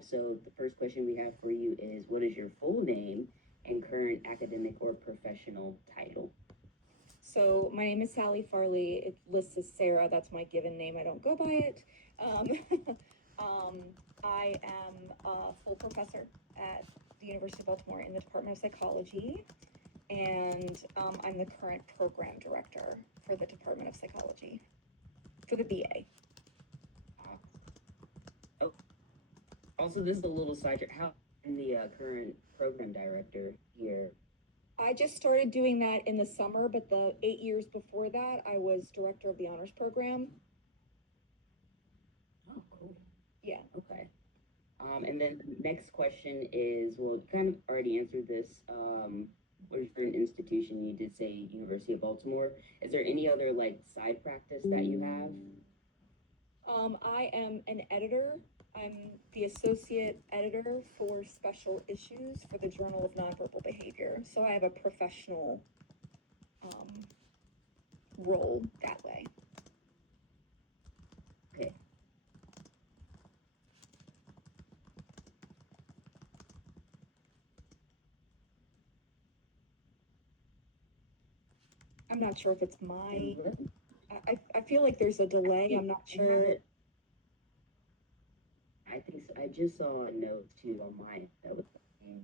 have. So the first question we have for you is, what is your full name and current academic or professional title? So my name is Sally Farley. It lists as Sarah. That's my given name. I don't go by it. Um, um, I am a full professor at the University of Baltimore in the Department of Psychology, and I'm the current program director for the Department of Psychology for the BA. Uh, oh, Also, this is a little side. How in the current program director here? I just started doing that in the summer, but the 8 years before that, I was director of the honors program. Oh, cool. Yeah. Okay. And then the next question is, well, you kind of already answered this. What is your institution? You did say University of Baltimore. Is there any other like side practice that you have? I am an editor. I'm the associate editor for special issues for the Journal of Nonverbal Behavior. So I have a professional um, role that way. Okay. I'm not sure if it's my. And I feel like there's a delay. I'm not I have sure. it. I think so. I just saw a note too on mine that was saying,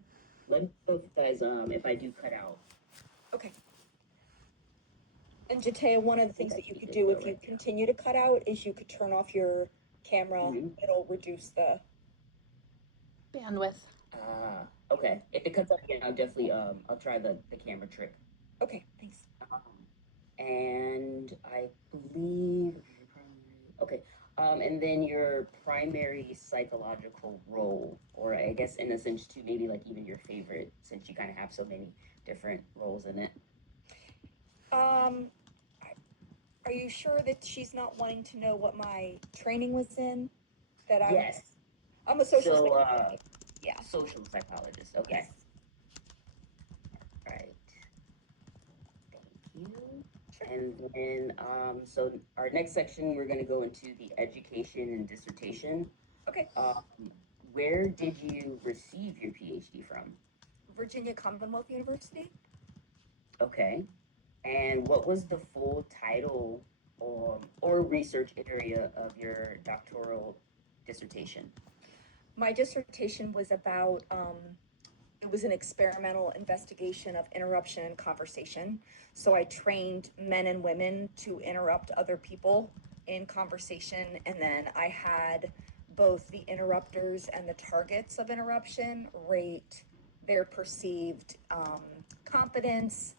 let me know if you guys if I do cut out. Okay. And Jatea, one of I the think things I that you see could it do go if you right continue to cut out is you could turn off your camera. now. It'll reduce the bandwidth. Okay. If it cuts out again, I'll definitely I'll try the camera trick. Okay, thanks. Um, and I believe okay. And then your primary psychological role, or I guess in a sense too, maybe like even your favorite, since you kind of have so many different roles in it. Um, are you sure that she's not wanting to know what my training was in? That Yes. I'm a social So psychologist. Yeah. social psychologist. Okay. Yes. All right. Thank you. Sure. And then so our next section we're going to go into the education and dissertation. Okay. Where did you receive your PhD from? Virginia Commonwealth University. Okay. And what was the full title or research area of your doctoral dissertation? My dissertation was about it was an experimental investigation of interruption in conversation. So I trained men and women to interrupt other people in conversation, and then I had both the interrupters and the targets of interruption rate their perceived competence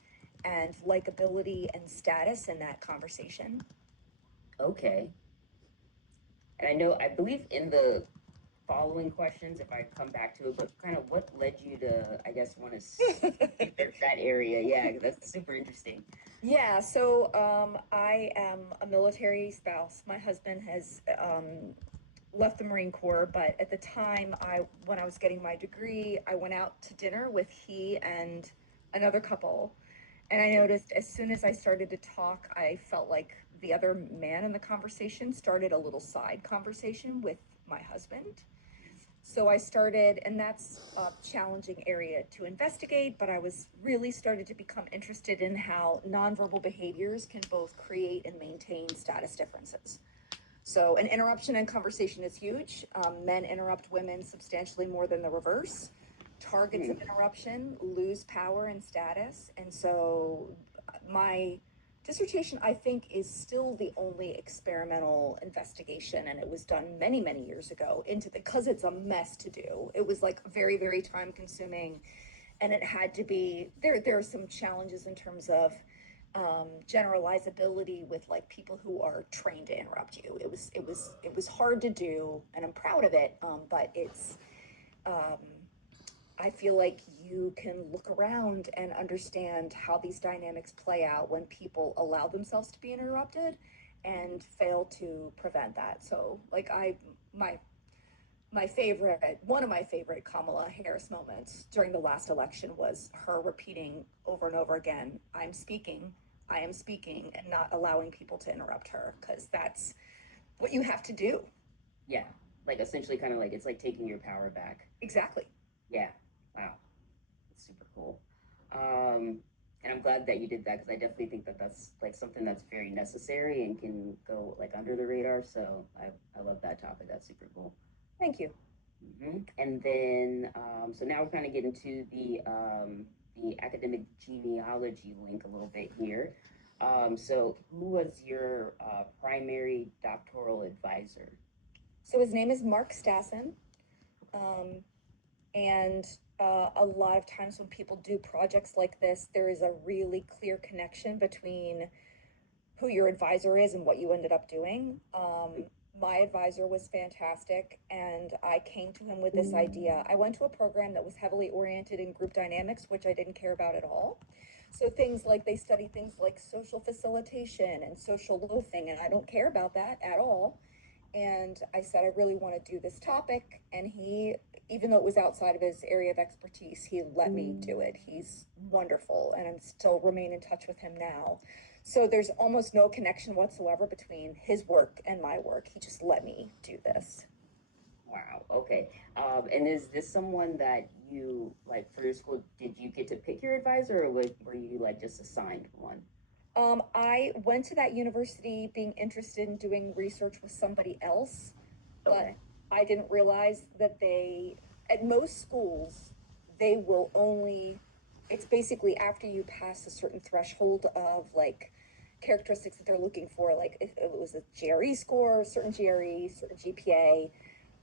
and likability and status in that conversation. Okay. And I know, I believe in the following questions, if I come back to it, but kind of what led you to, I guess, want to that area? Yeah, that's super interesting. Yeah, so I am a military spouse. My husband has left the Marine Corps, but at the time, when I was getting my degree, I went out to dinner with he and another couple, and I noticed as soon as I started to talk, I felt like the other man in the conversation started a little side conversation with my husband. So I started, and that's a challenging area to investigate, but I was really started to become interested in how nonverbal behaviors can both create and maintain status differences. So an interruption in conversation is huge. Men interrupt women substantially more than the reverse. Targets of interruption lose power and status. And so my dissertation, I think, is still the only experimental investigation, and it was done many, many years ago into because it's a mess to do. It was like very, very time consuming, and it had to be there are some challenges in terms of generalizability with like people who are trained to interrupt you. It was hard to do, and I'm proud of it. But it's I feel like you can look around and understand how these dynamics play out when people allow themselves to be interrupted and fail to prevent that. So like my favorite, one of my favorite Kamala Harris moments during the last election was her repeating over and over again, I am speaking, and not allowing people to interrupt her, because that's what you have to do. Yeah. like essentially kind of like it's like taking your power back. Exactly. Yeah. Wow. That's super cool. Um, and I'm glad that you did that because I definitely think that that's like something that's very necessary and can go like under the radar. So I love that topic. That's super cool. Thank you. And then, so now we're kind of getting to the academic genealogy link a little bit here. So who was your primary doctoral advisor? So his name is Mark Stassen. Um, and a lot of times when people do projects like this, there is a really clear connection between who your advisor is and what you ended up doing. My advisor was fantastic, and I came to him with this idea. I went to a program that was heavily oriented in group dynamics, which I didn't care about at all. So things like they study things like social facilitation and social loafing, and I don't care about that at all. And I said, I really want to do this topic. And he, even though it was outside of his area of expertise, he let me do it. He's wonderful, and I'm still remain in touch with him now. So there's almost no connection whatsoever between his work and my work. He just let me do this. Wow. Okay. And is this someone that you like for your school? Did you get to pick your advisor, or were you like just assigned one? I went to that university being interested in doing research with somebody else, but Okay. I didn't realize that at most schools, they will only, it's basically after you pass a certain threshold of like characteristics that they're looking for, like if it was a GRE score, certain GRE, certain GPA,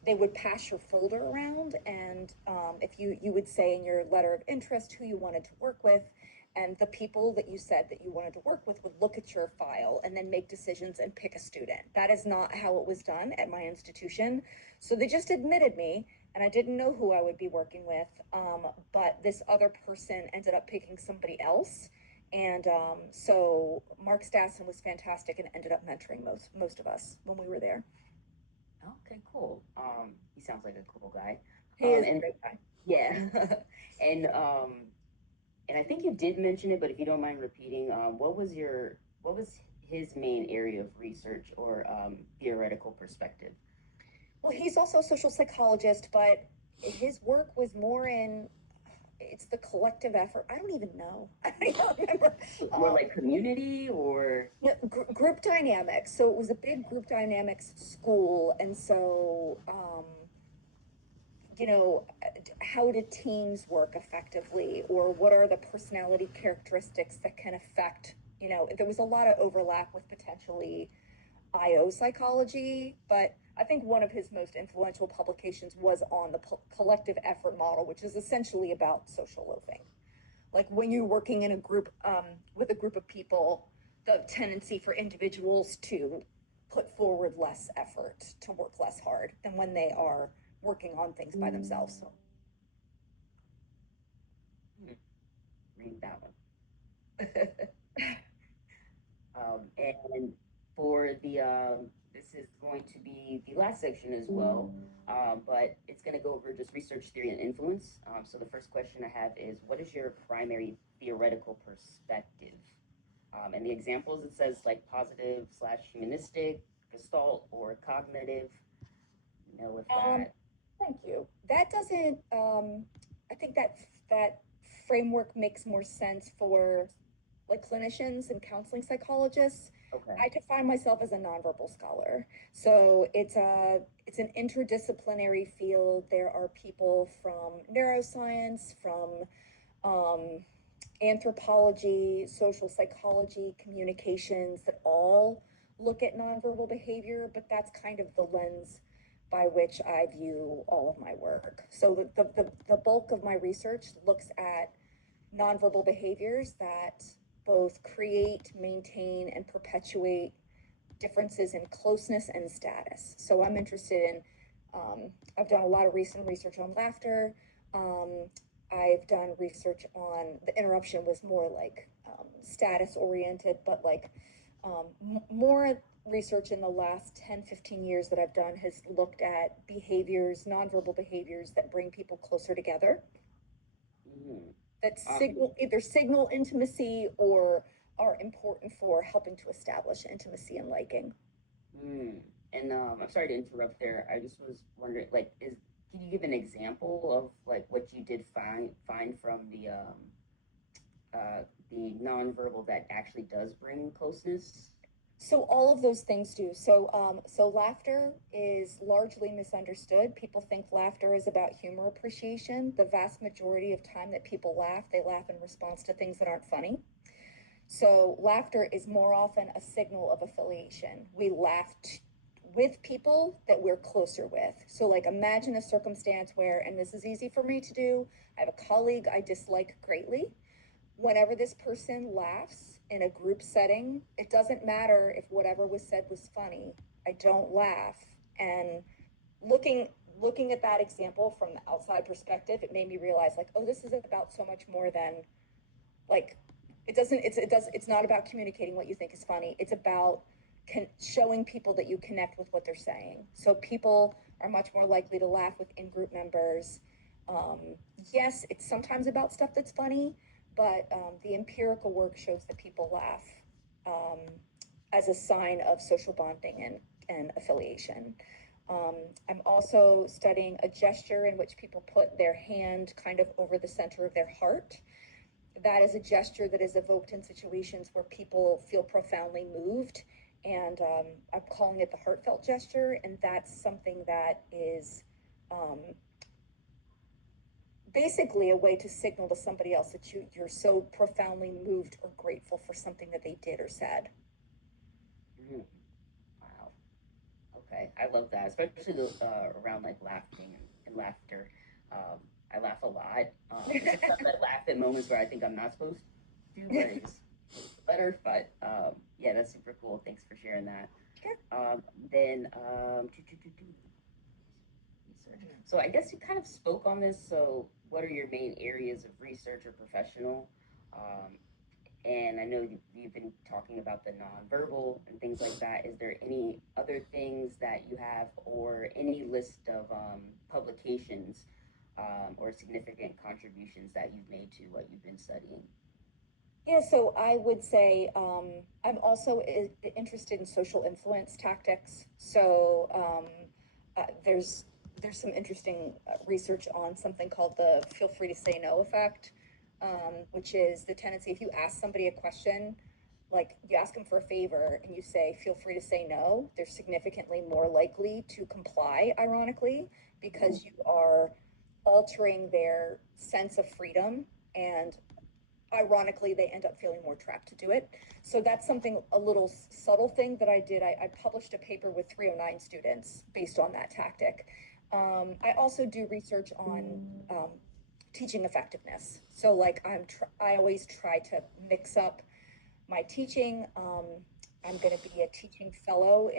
they would pass your folder around, and if you would say in your letter of interest who you wanted to work with, and the people that you said that you wanted to work with would look at your file and then make decisions and pick a student. That is not how it was done at my institution. So they just admitted me, and I didn't know who I would be working with, but this other person ended up picking somebody else. And so Mark Stassen was fantastic and ended up mentoring most of us when we were there. Okay. Cool. He sounds like a cool guy. He is a And great guy. yeah, and and I think you did mention it, but if you don't mind repeating, what was his main area of research or theoretical perspective? Well, he's also a social psychologist, but his work was more in it's the collective effort. I don't even know. I don't remember. More like community or Yeah, group dynamics. So it was a big group dynamics school, and so how do teams work effectively, or what are the personality characteristics that can affect? There was a lot of overlap with potentially IO psychology, but I think one of his most influential publications was on the collective effort model, which is essentially about social loafing. Like when you're working in a group with a group of people, the tendency for individuals to put forward less effort, to work less hard than when they are working on things by themselves. So, read that one. And for the this is going to be the last section as well, but it's going to go over just research theory and influence. So the first question I have is, what is your primary theoretical perspective? And the examples it says like positive slash humanistic, gestalt, or cognitive. With um, that. thank you. That doesn't. I think that framework makes more sense for like clinicians and counseling psychologists. Okay. I define myself as a nonverbal scholar. So it's an interdisciplinary field. There are people from neuroscience, from um, anthropology, social psychology, communications that all look at nonverbal behavior, but that's kind of the lens by which I view all of my work. So the bulk of my research looks at nonverbal behaviors that both create, maintain, and perpetuate differences in closeness and status. So I'm interested in, I've done a lot of recent research on laughter. Um, I've done research on the interruption was more like status oriented, but like more research in the last 10-15 years that I've done has looked at behaviors, nonverbal behaviors that bring people closer together, Mm-hmm. that Um, signal intimacy or are important for helping to establish intimacy and liking. mm. And I'm sorry to interrupt there. I just was wondering, like, is can you give an example of like what you did find from uh, the nonverbal that actually does bring closeness? So all of those things do. So laughter is largely misunderstood. People think laughter is about humor appreciation. The vast majority of time that people laugh, they laugh in response to things that aren't funny. So laughter is more often a signal of affiliation. We laugh with people that we're closer with. So like imagine a circumstance where, and this is easy for me to do, I have a colleague I dislike greatly. Whenever this person laughs in a group setting, it doesn't matter if whatever was said was funny. I don't laugh. And looking looking at that example from the outside perspective, it made me realize like, oh, this is about so much more than like it's not about communicating what you think is funny. It's about showing people that you connect with what they're saying. So people are much more likely to laugh with in-group members. um, yes, it's sometimes about stuff that's funny, but the empirical work shows that people laugh um, as a sign of social bonding and affiliation. I'm also studying a gesture in which people put their hand kind of over the center of their heart. That is a gesture that is evoked in situations where people feel profoundly moved. And I'm calling it the heartfelt gesture. And that's something that is um, basically a way to signal to somebody else that you're so profoundly moved or grateful for something that they did or said. Mm, wow. Okay, I love that, especially around like laughing and laughter. Um, I laugh a lot. Sometimes I laugh at moments where I think I'm not supposed to, but it just makes it better. But yeah, that's super cool. Thanks for sharing that. Then research. So I guess you kind of spoke on this. So what are your main areas of research or professional? Um, and I know you've been talking about the nonverbal and things like that. Is there any other things that you have, or any list of publications or significant contributions that you've made to what you've been studying? Yeah, so I would say I'm also interested in social influence tactics. So there's some interesting research on something called the feel free to say no effect, which is the tendency if you ask somebody a question, like you ask them for a favor and you say feel free to say no, they're significantly more likely to comply, ironically, because you are altering their sense of freedom, and ironically they end up feeling more trapped to do it. So that's something, a little subtle thing that I did. I published a paper with 309 students based on that tactic. I also do research on teaching effectiveness. So like I always try to mix up my teaching. I'm going to be a teaching fellow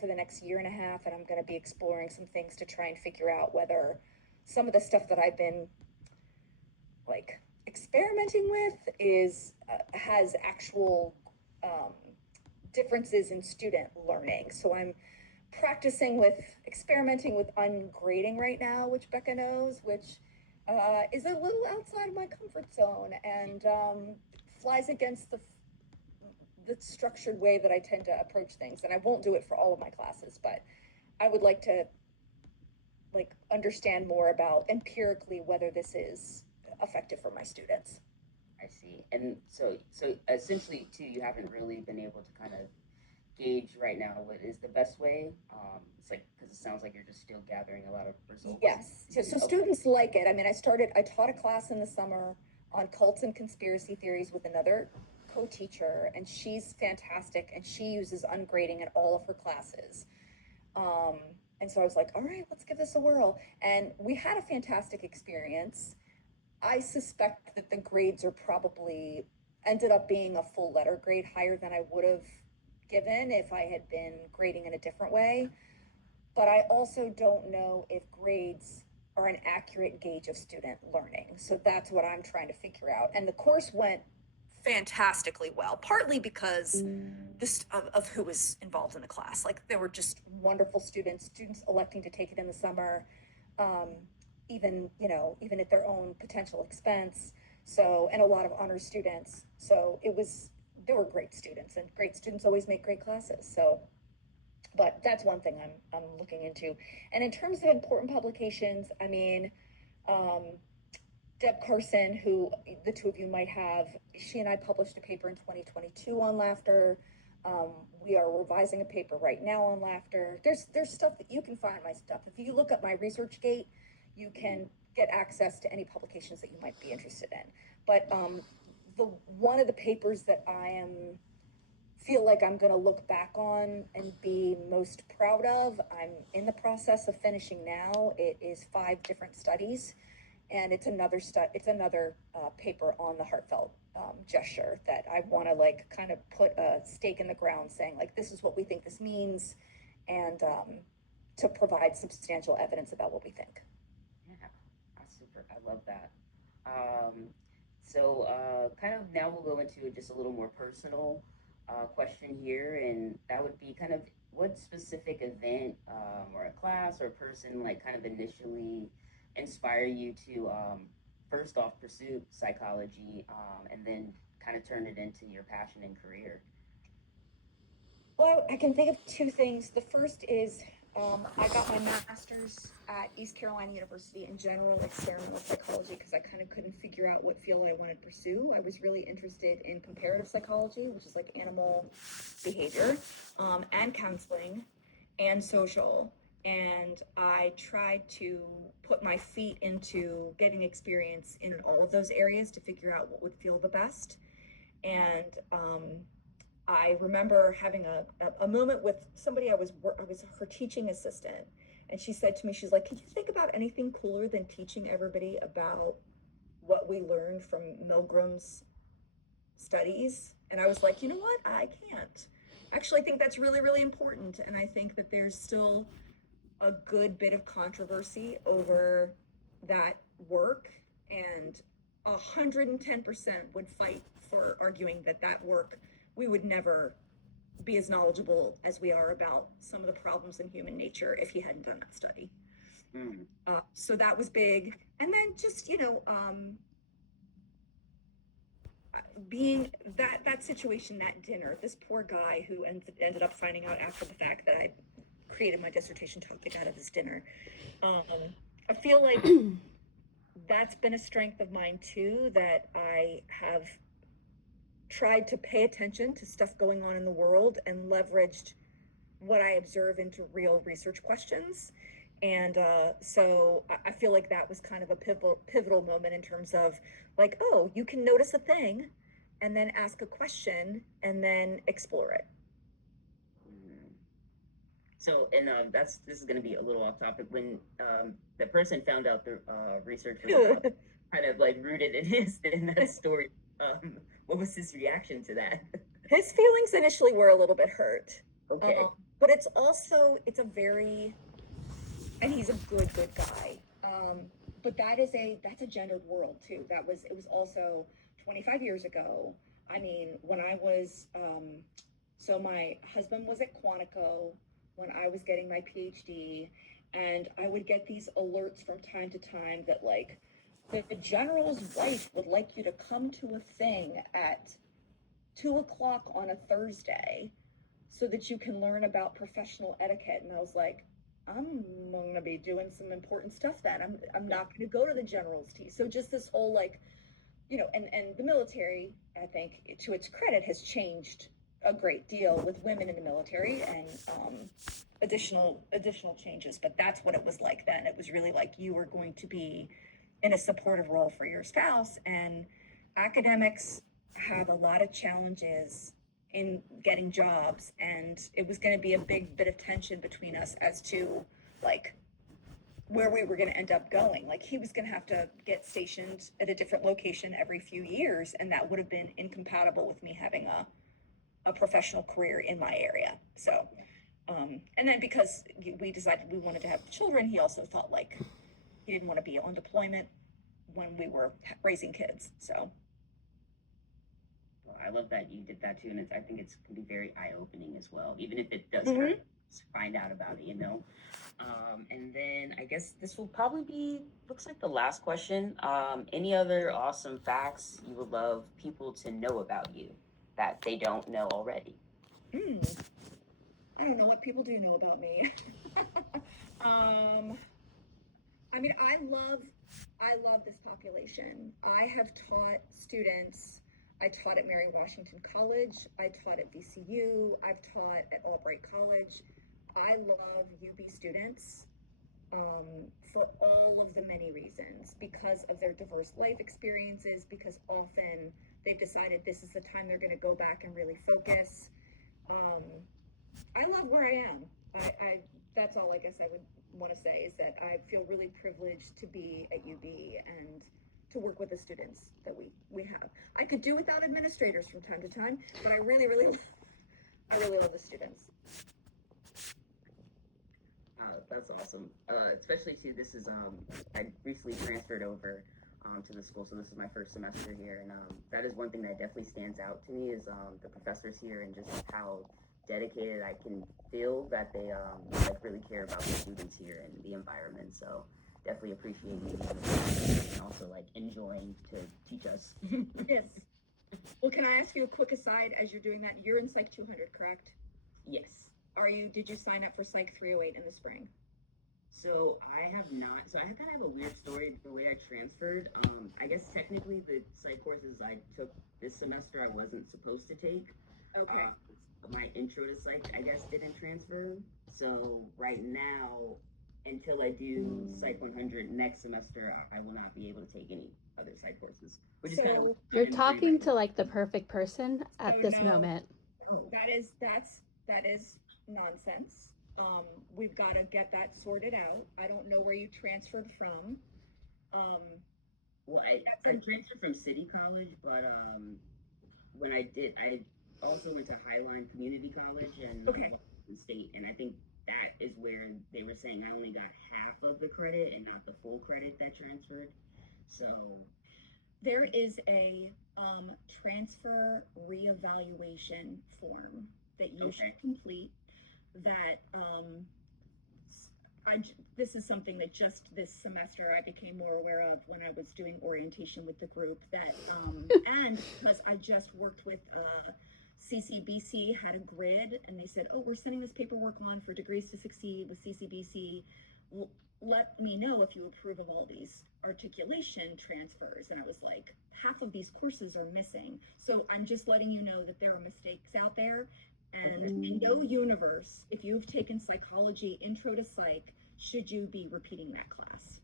for the next year and a half, and I'm going to be exploring some things to try and figure out whether some of the stuff that I've been like experimenting with is has actual um, differences in student learning. So I'm experimenting with ungrading right now, which Becca knows, which is a little outside of my comfort zone and flies against the structured way that I tend to approach things. And I won't do it for all of my classes, but I would like to like understand more about empirically whether this is effective for my students. I see. And so essentially too, you haven't really been able to kind of gauge right now what is the best way. It's like because it sounds like you're just still gathering a lot of results. Yes. So students like it. I mean, I taught a class in the summer on cults and conspiracy theories with another co-teacher, and she's fantastic, and she uses ungrading in all of her classes. Um, and so I was like, all right, let's give this a whirl. And we had a fantastic experience. I suspect that the grades are probably ended up being a full letter grade higher than I would have given if I had been grading in a different way. But I also don't know if grades are an accurate gauge of student learning. So that's what I'm trying to figure out. And the course went fantastically well, partly because of who was involved in the class. Like there were just wonderful students electing to take it in the summer, um, even at their own potential expense. So, and a lot of honor students. So there were great students, and great students always make great classes. So but that's one thing I'm looking into. And in terms of important publications, I mean, um, Deb Carson, who the two of you might have, she and I published a paper in 2022 on laughter. Um, we are revising a paper right now on laughter. There's stuff that you can find my stuff. If you look at my ResearchGate, you can get access to any publications that you might be interested in. But the one of the papers that I am feel like I'm going to look back on and be most proud of, I'm in the process of finishing now. It is 5 different studies, and it's another paper on the heartfelt gesture that I want to like kind of put a stake in the ground, saying like this is what we think this means, and to provide substantial evidence about what we think. Yeah, that's super. I love that. Um, kind of now we'll go into just a little more personal question here, and that would be kind of what specific event or a class or a person like kind of initially inspire you to first off pursue psychology and then kind of turn it into your passion and career. Well, I can think of 2 things. The first is I got my master's at East Carolina University in general experimental psychology because I kind of couldn't figure out what field I wanted to pursue. I was really interested in comparative psychology, which is like animal behavior, and counseling and social. And I tried to put my feet into getting experience in all of those areas to figure out what would feel the best. And I remember having a moment with somebody I was her teaching assistant, and she said to me, she's like, "Can you think about anything cooler than teaching everybody about what we learned from Milgram's studies?" And I was like, "You know what? I can't. Actually, I think that's really, really important, and I think that there's still a good bit of controversy over that work, and 110% would fight for arguing that that work we would never be as knowledgeable as we are about some of the problems in human nature if he hadn't done that study." Mm. So that was big. And then just, being that situation, that dinner, this poor guy who ended up finding out after the fact that I created my dissertation topic out of his dinner. I feel like that's been a strength of mine too, that I have tried to pay attention to stuff going on in the world and leveraged what I observe into real research questions. And so I feel like that was kind of a pivotal moment in terms of like, oh, you can notice a thing and then ask a question and then explore it. Mm. So, and this is going to be a little off topic. When the person found out the research was about kind of like rooted in that story, what was his reaction to that? His feelings initially were a little bit hurt. Okay. But it's also, it's a very, and he's a good guy. But that's a gendered world too. It was also 25 years ago. I mean, when I was, so my husband was at Quantico when I was getting my PhD, and I would get these alerts from time to time that like, the general's wife would like you to come to a thing at 2 o'clock on a Thursday so that you can learn about professional etiquette. And I was like, I'm gonna be doing some important stuff then. I'm not gonna go to the general's tea. So just this whole like, and the military, I think, to its credit, has changed a great deal with women in the military and additional changes. But that's what it was like then. It was really like you were going to be in a supportive role for your spouse, and academics have a lot of challenges in getting jobs, and it was going to be a big bit of tension between us as to like where we were going to end up going. Like he was going to have to get stationed at a different location every few years, and that would have been incompatible with me having a professional career in my area. So and then because we decided we wanted to have children, he also thought like he didn't want to be on deployment when we were raising kids. So Well, I love that you did that too, and I think it's can be very eye opening as well, even if it does hurt to find out about it. And then I guess this will probably be looks like the last question. Any other awesome facts you would love people to know about you that they don't know already? I don't know what people do know about me. um, I mean, I love this population. I have taught students. I taught at Mary Washington College. I taught at VCU. I've taught at Albright College. I love UB students for all of the many reasons, because of their diverse life experiences, because often they've decided this is the time they're going to go back and really focus. Um, I love where I am. I that's all I guess I would want to say is that I feel really privileged to be at UB and to work with the students that we have. I could do without administrators from time to time, but I really love the students. That's awesome. Especially too, this is I recently transferred over to the school, so this is my first semester here, and that is one thing that definitely stands out to me is the professors here and just how dedicated I can feel that they like really care about the students here and the environment. So definitely appreciate you being and also like enjoying to teach us. Yes. Well, can I ask you a quick aside as you're doing that? You're in Psych 200, correct? Yes. Did you sign up for Psych 308 in the spring? So I have not. So I kind of have a weird story the way I transferred. I guess technically the psych courses I took this semester I wasn't supposed to take. Okay. My intro to psych I guess didn't transfer. So right now, until I do Psych 100 next semester, I will not be able to take any other psych courses. Which is kind of You're talking to like the perfect person at Oh, this no. moment. oh, That is nonsense. We've got to get that sorted out. I don't know where you transferred from. well I transferred from City College, but when I did, I also went to Highline Community College in Okay. Washington State, and I think that is where they were saying I only got half of the credit and not the full credit that transferred. So There is a transfer reevaluation form that you should complete. That this is something that just this semester I became more aware of when I was doing orientation with the group. That and because I just worked with CCBC had a grid, and they said, "Oh, we're sending this paperwork on for Degrees to Succeed with CCBC. Well, let me know if you approve of all these articulation transfers." And I was like, half of these courses are missing. So I'm just letting you know that there are mistakes out there. And in no universe, if you've taken psychology intro to psych, should you be repeating that class.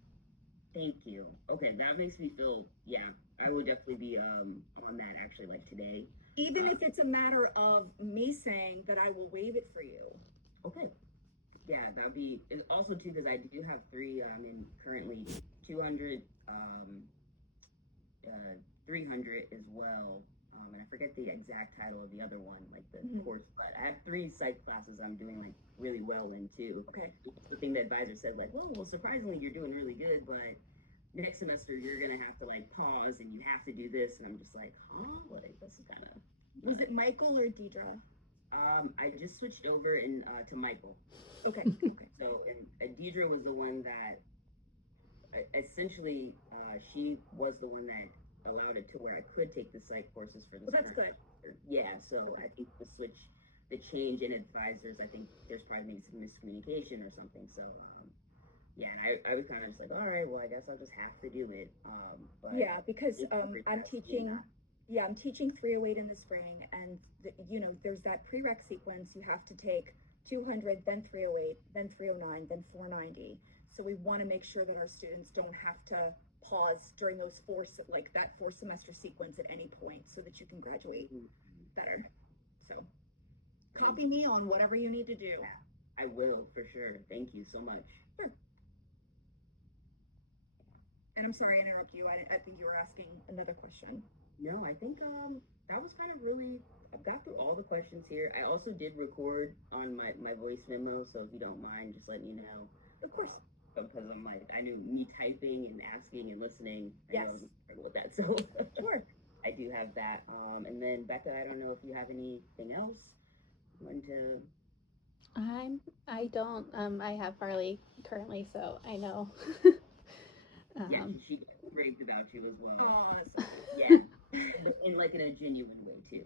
thank you. Okay, that makes me feel, yeah, I will definitely be on that actually like today. Even if it's a matter of me saying that I will waive it for you. Okay. Yeah, that would be also too because I do have three. I'm in currently 200, 300 as well. And I forget the exact title of the other one, like the course, but I have three psych classes I'm doing like really well in too. Okay. The thing the advisor said, like, well, surprisingly, you're doing really good, but next semester you're gonna have to like pause and you have to do this, and I'm just like, huh? Like this is kind of. Was it Michael or Deidre? I just switched over to Michael. Okay. Okay. So, and Deidre was the one that essentially she was the one that allowed it to where I could take the psych courses for this. Well, that's good. Yeah, so I think the change in advisors, I think there's probably maybe some miscommunication or something. So, yeah, and I was kind of just like, all right, well, I guess I'll just have to do it. But yeah, because I'm teaching. Yeah, I'm teaching 308 in the spring, and there's that prereq sequence. You have to take 200, then 308, then 309, then 490. So we want to make sure that our students don't have to pause during those that 4 semester sequence at any point, so that you can graduate better. So copy me on whatever you need to do. I will, for sure. Thank you so much. Sure. And I'm sorry I interrupt you. I think you were asking another question. No, I think that was kind of really. I've got through all the questions here. I also did record on my voice memo, so if you don't mind, just let me know. Of course. Because I'm like, I knew me typing and asking and listening. Yes. I was struggling with that, so sure. I do have that. And then Becca, I don't know if you have anything else you want to. I don't. I have Farley currently, so I know. Yeah, she raved about you as well. Oh, that's yeah, in like in a genuine way too.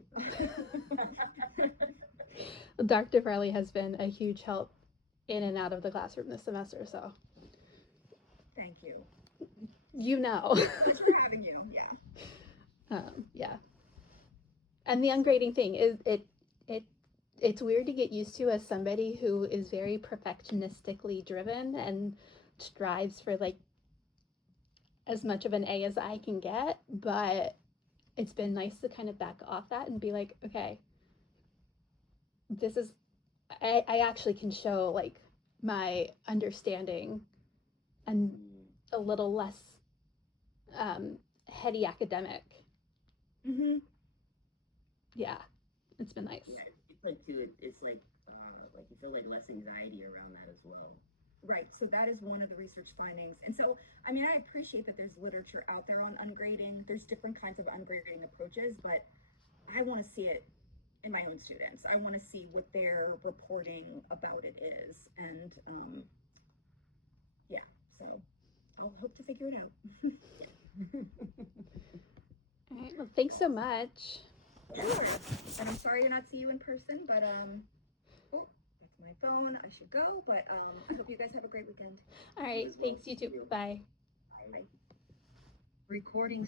Dr. Farley has been a huge help in and out of the classroom this semester, so Thank you. you know. Pleasure having you. Yeah. Yeah. And the ungrading thing is it it's weird to get used to as somebody who is very perfectionistically driven and strives for like as much of an A as I can get, but it's been nice to kind of back off that and be like, okay, this is I actually can show like my understanding and a little less um, heady academic. Mm-hmm. Yeah, it's been nice. Yeah, it's like too. It's like you feel like less anxiety around that as well. Right. So that is one of the research findings. And so, I mean, I appreciate that there's literature out there on ungrading. There's different kinds of ungrading approaches, but I want to see it in my own students. I want to see what their reporting about it is. And yeah, so I'll hope to figure it out. All right. Well, thanks so much. Sure. And I'm sorry to not see you in person, but oh, that's my phone. I should go, but I hope you guys have a great weekend. All right. Thanks, you too. Bye. Bye. Recording